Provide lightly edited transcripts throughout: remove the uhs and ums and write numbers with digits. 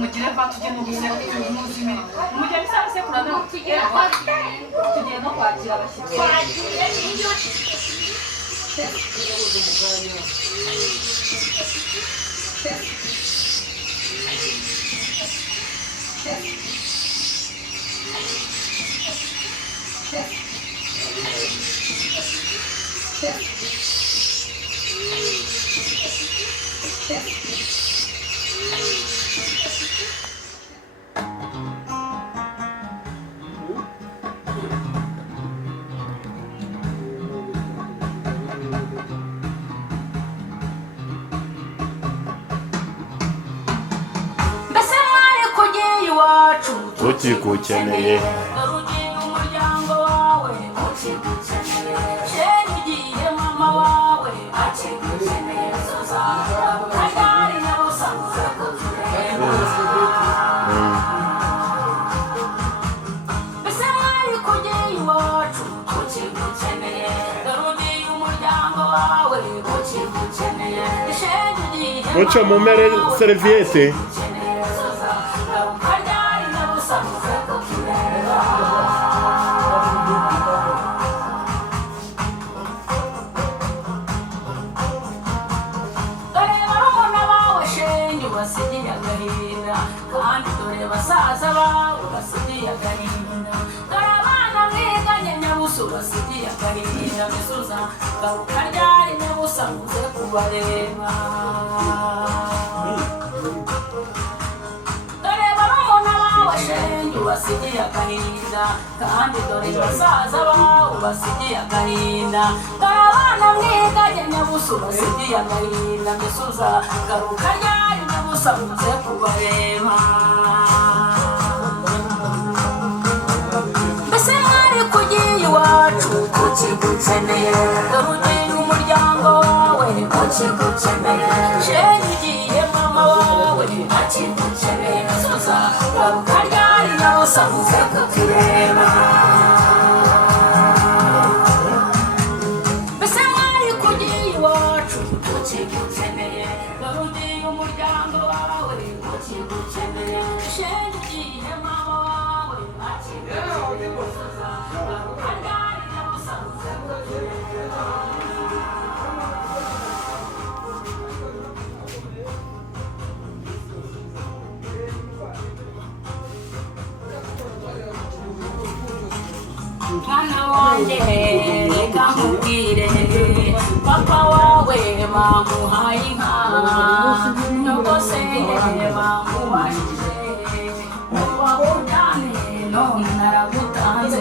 mugire va tujye no gusekura umuzime mujye bisaba sekura no tujye no kwakira abashyitsi ukigukeneye umuryango wawe ukigukeneye sheri ugiye mama wawe akigukeneye kagari nabusanze kutureba mbese mwari kugeye iwacu ukigukeneye dore ugiye umuryango wawe ukigukeneye sheri ugiye muco mumere serviette kandi dore basaza bawe basigiye agahinda dore abana mwiganye nyabusa basigiye agahinda bisuza garuka ryari nyabusa muze kubareba dore barumuna bawe shenge basigiye agahinda kandi dore basaza bawe basigiye agahinda dore abana mwiganye nyabusa basigiye agahinda bisuza garuka ryari nyabusa muze kubareba mbese mwari kugiye iwacu ukigukeneye dore ugiye umuryango wawe ukigukeneye shenge ugiye mama wawe akigukeneye bisuza garuka ryari nyabusa muze kutureba mbese mwari kugiye iwacu ukigukeneye dore ugiye umuryango wawe ukigukeneye shenge ugiye mama wawe akigukeneye bisuza garuka ryari nyabusa muze kutureba mwana wanjye reka nkubwire papa wawe bamuhaye inka nyogose bamubajije wabujyane none naragutanze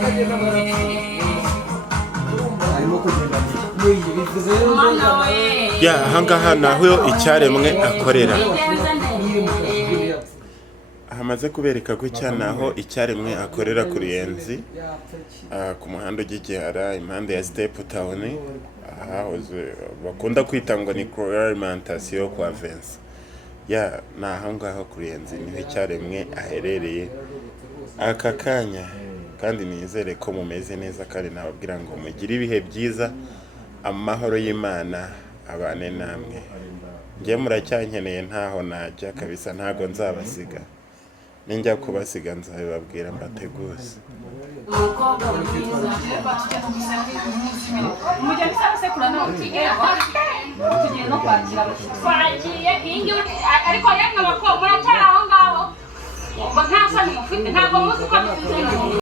mwana we ya ahangaha naho icyaremwe akorera hamaze kubereka ko naho icyaremwe akorera ku Ruyenzi ku muhanda ujya Gihara impande ya Step Town ahahoze bakunda kwita ngo ni alimentation kwa Vincent ya nahangaho ku Ruyenzi niho icyaremwe aherereye aka kanya kandi nizere ko mumeze neza kandi nababwira ngo mugire ibihe byiza amahoro y'Imana abane namwe ngiye muracyankeneye ntaho najya kabisa ntago nzabasiga ninjya kubasiga nzabibabwira mbateguze umukobwa mwiza tujye no gusekura umuzime mujye bisaba sekura no tujye no kwakira abashyitsi twagiye inyo ariko yemwe abakobwa muracyari aho ngaho ngo nta soni mufite ntabwo muzi ko